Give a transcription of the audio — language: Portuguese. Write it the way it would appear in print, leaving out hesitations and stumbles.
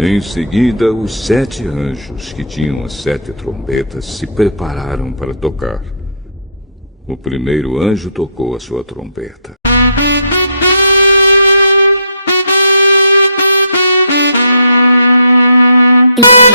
Em seguida, os 7 anjos que tinham as 7 trombetas se prepararam para tocar. O primeiro anjo tocou a sua trombeta. Yeah.